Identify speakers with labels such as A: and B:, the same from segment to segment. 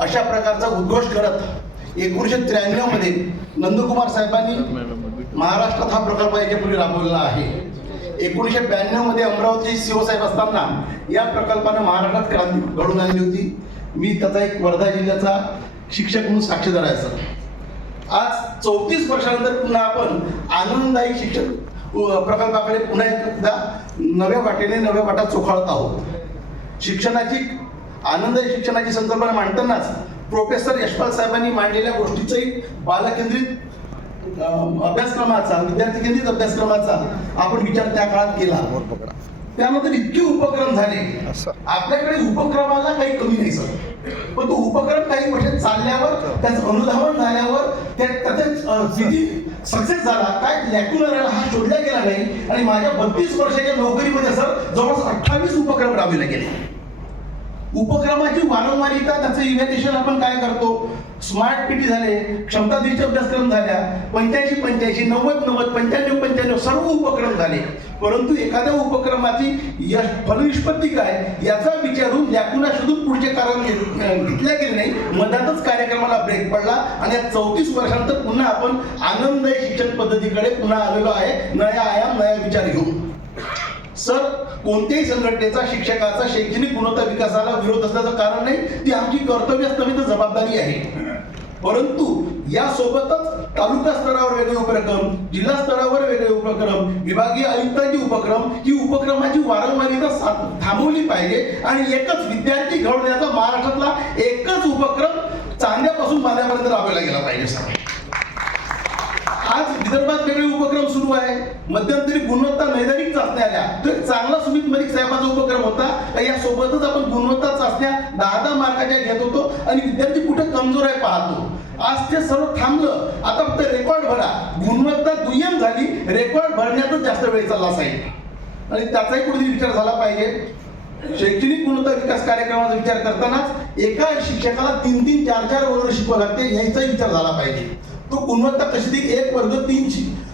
A: अशा प्रकारचा उद्घोष करत एकोणीसशे त्र्याण्णवमध्ये नंदकुमार साहेबांनी महाराष्ट्रात हा प्रकल्प याच्यापूर्वी राबवलेला आहे. एकोणीसशे ब्याण्णवमध्ये अमरावती सीओ साहेब असताना या प्रकल्पानं महाराष्ट्रात क्रांती घडून आणली होती. मी त्याचा एक वर्धा जिल्ह्याचा शिक्षक म्हणून साक्षीदार आहे सर. आज चौतीस वर्षानंतर पुन्हा आपण आनंददायी शिक्षण प्रकल्पाकडे पुन्हा एकदा नव्या वाटेने नव्या वाटा चोखाळत आहोत. शिक्षणाची आनंद शिक्षणाची संकल्पना मांडतानाच प्रोफेसर यशपाल साहेबांनी मांडलेल्या गोष्टीचंही बालकेंद्रित अभ्यासक्रमाचा विद्यार्थी केंद्रित अभ्यासक्रमाचा आपण विचार त्या काळात केला. त्यानंतर इतके उपक्रम झाले. आपल्याकडे उपक्रमाला काही कमी नाही सर. पण तो उपक्रम काही वर्ष चालल्यावर त्याचं अनुधावन झाल्यावर त्या सक्सेस झाला. काय लॅक्युलर राहिला हा शोधला गेला नाही. आणि माझ्या बत्तीस वर्षाच्या नोकरीमध्ये सर जवळपास अठ्ठावीस उपक्रम राबविले गेले. उपक्रमाची वारंवारिता त्याचं इव्हॅल्युएशन आपण काय करतो? स्मार्ट पीटी झाले क्षमता क्षमताधीष्ट अभ्यासक्रम झाल्या पंच्याऐंशी पंच्याऐंशी नव्वद नव्वद पंच्याण्णव पंच्याण्णव सर्व उपक्रम झाले. परंतु एखाद्या उपक्रमाची यश फलनिष्पत्ती काय याचा विचारून यापुन्हा शोधून पुढचे कारण घेतल्या गेले नाही मधातच कार्यक्रमाला ब्रेक पडला आणि या चौतीस वर्षानंतर पुन्हा आपण आनंददायी शिक्षण पद्धतीकडे पुन्हा आलेलो आहे. नया आयाम नया विचार घेऊन. सर कोणत्याही संघटनेचा शिक्षकाचा शैक्षणिक गुणवत्ता विकासाला विरोध असल्याचं कारण नाही. ती आमची कर्तव्यच नव्हे तर जबाबदारी आहे. परंतु यासोबतच तालुका स्तरावर वेगळे उपक्रम जिल्हा स्तरावर वेगळे उपक्रम विभागीय आयुक्तांची उपक्रम ही उपक्रमाची वारंवारिता थांबवली पाहिजे आणि एकच विद्यार्थी घडवण्याचा महाराष्ट्रातला एकच उपक्रम चांगल्यापासून माझ्यापर्यंत राबवला गेला पाहिजे सर. आज विदर्भात वेगळे उपक्रम सुरू आहे. मध्यंतरी गुणवत्ता नैदानिक बातम्या आल्या तो एक चांगला सुमित मलिक साहेबांचा उपक्रम होता. यासोबतच या सोबतच आपण गुणवत्ता चाचण्या दहा दहा मार्काच्या घेत होतो आणि विद्यार्थी कुठे कमजोर आहे पाहतो. आज ते सर्व थांबलं. आता फक्त रेकॉर्ड भरा. गुणवत्ता दुय्यम झाली. रेकॉर्ड भरण्यातच जास्त वेळ चालला साहेब. आणि त्याचाही कुठेतरी विचार झाला पाहिजे. शैक्षणिक गुणवत्ता विकास कार्यक्रमाचा विचार करतानाच एका शिक्षकाला तीन तीन चार चार वर्ग शिकवा लागते याचाही विचार झाला पाहिजे. तो गुणवत्ता कशी ती एक वर्ग तीन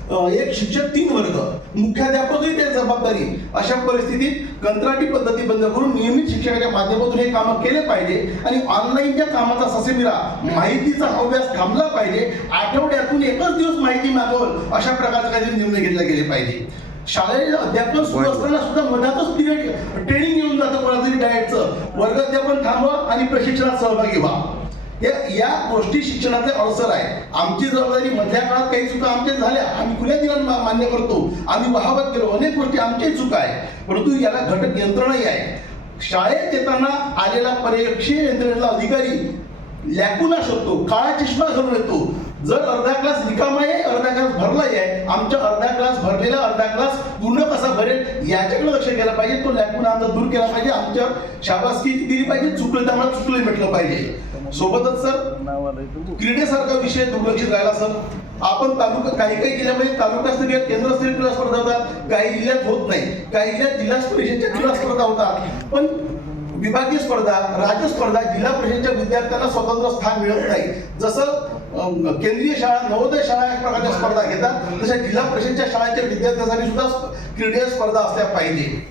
A: एक शिक्षक तीन वर्ग मुख्याध्यापकही त्या जबाबदारी. अशा परिस्थितीत कंत्राटी पद्धती बंद करून नियमित शिक्षकाच्या माध्यमातून हे कामं केले पाहिजे आणि ऑनलाईनच्या कामाचा ससेमिरा माहितीचा अभ्यास थांबला पाहिजे. आठवड्यातून एकच दिवस माहिती मागवल अशा प्रकारचे काहीतरी निर्णय घेतले गेले पाहिजे. शालेय अध्यापन सुरू असताना सुद्धा मधातच पिरियड ट्रेनिंग येऊन जातं कोणातरी डाएटचं वर्ग अध्यापन थांबवा आणि प्रशिक्षणात सहभागी व्हा. या या गोष्टी शिक्षणाचे अवसर आहे आमची जबाबदारी मधल्या काळात काही चुका आमच्या झाल्या आम्ही खुल्या दिला मान्य करतो. आम्ही वाहवत गेलो अनेक गोष्टी आमच्याही चुका आहे परंतु याला घटक यंत्रणाही आहे शाळेत येताना आलेला पर्यक्षीय यंत्रणेतला अधिकारी लॅकुना शोधतो काळा चष्मा घालून येतो. जर अर्धा क्लास रिकामा आहे अर्धा क्लास भरलाही आहे आमच्या अर्धा क्लास भरलेला अर्धा क्लास पूर्ण कसा भरेल याच्याकडे लक्ष केलं पाहिजे तो लॅकून आमचा दूर केला पाहिजे आमच्या शाबासकी दिली पाहिजे चुकलं आम्हाला चुकलं म्हटलं पाहिजे. सोबतच सर क्रीडेसारखा विषय दुर्लक्षित राहिला सर. आपण तालुका काही काही जिल्ह्यामध्ये तालुकास्तरीय केंद्रस्तरीय क्रीडा स्पर्धा होतात काही जिल्ह्यात होत नाही काही जिल्ह्यात जिल्हा परिषदच्या क्रीडा स्पर्धा होतात. पण विभागीय स्पर्धा राज्य स्पर्धा जिल्हा परिषदच्या विद्यार्थ्यांना स्वतंत्र स्थान मिळत नाही. जसं केंद्रीय शाळा नवोदय शाळा एक प्रकारच्या स्पर्धा घेतात. तशा जिल्हा परिषदच्या शाळांच्या विद्यार्थ्यांसाठी सुद्धा क्रीडा स्पर्धा असल्या पाहिजे.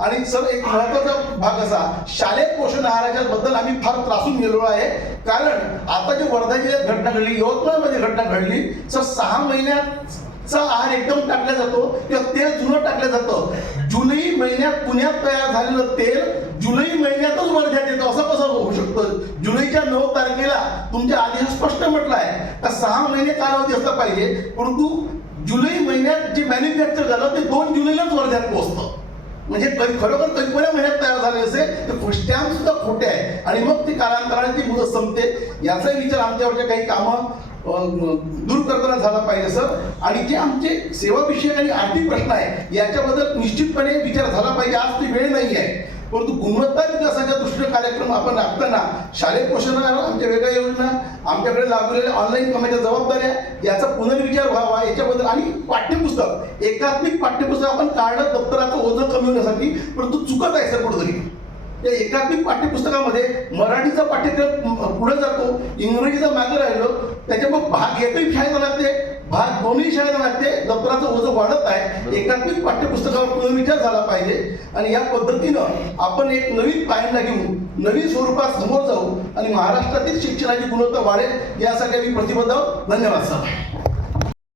A: आणि सर एक महत्त्वाचा भाग असा शालेय पोषण आहाराच्या बद्दल आम्ही फार त्रासून गेलो आहे. कारण आता जे वर्धा जिल्ह्यात घटना घडली यवतमाळमध्ये घटना घडली सर सहा महिन्याचा आहार एकदम टाकला जातो किंवा तेल जुनं टाकलं जातं. जुलै महिन्यात पुण्यात तयार झालेलं तेल जुलै महिन्यातच वर्ध्यात येतं असं कसं होऊ शकतं? जुलैच्या नऊ तारखेला तुमच्या आधी आहे. तर सहा महिने कालावधी असला पाहिजे. परंतु जुलै महिन्यात जे मॅन्युफॅक्चर झालं ते दोन जुलैलाच वर्ध्यात पोहोचतं. म्हणजे कधी खरोखर कधी कोण्या महिन्यात तयार झाले असेल? तर स्टॅम्प सुद्धा खोटे आहे. आणि मग ती कालांतराने ती मुदत संपते. याचा विचार आमच्यावरच्या काही कामं दूर करताना झाला पाहिजे सर. आणि जे आमचे सेवाविषयक आणि आर्थिक प्रश्न आहे याच्याबद्दल निश्चितपणे विचार झाला पाहिजे. आज ती वेळ नाही आहे परंतु गुणवत्ता विकासाच्या दृष्टीने कार्यक्रम आपण राबताना. शालेय पोषणाला आमच्या वेगळ्या योजना. आमच्याकडे लागलेल्या ऑनलाईन कमाईच्या जबाबदाऱ्या. याचा पुनर्विचार व्हावा याच्याबद्दल आणि पाठ्यपुस्तक. एकात्मिक पाठ्यपुस्तक आपण काढलं दप्तराचं ओझं कमी होण्यासाठी परंतु चुकत आहे सर कुठेतरी. या एकात्मिक पाठ्यपुस्तकामध्ये मराठीचा पाठ्यक्रम पुढे जातो इंग्रजीचा मागे राहिलो त्याच्यामुळे भाग घेतही खेळायला लागते भाग दोन्ही शाळेत लागते दप्तराचं ओझं वाढत आहे. एकात्मिक पाठ्यपुस्तकावर पुनर्विचार झाला पाहिजे. आणि या पद्धतीनं आपण एक नवीन पायंडा घेऊन नवीन स्वरूपात समोर जाऊ आणि महाराष्ट्रातील शिक्षणाची गुणवत्ता वाढेल यासाठी मी प्रतिबद्ध आहोत. धन्यवाद सर.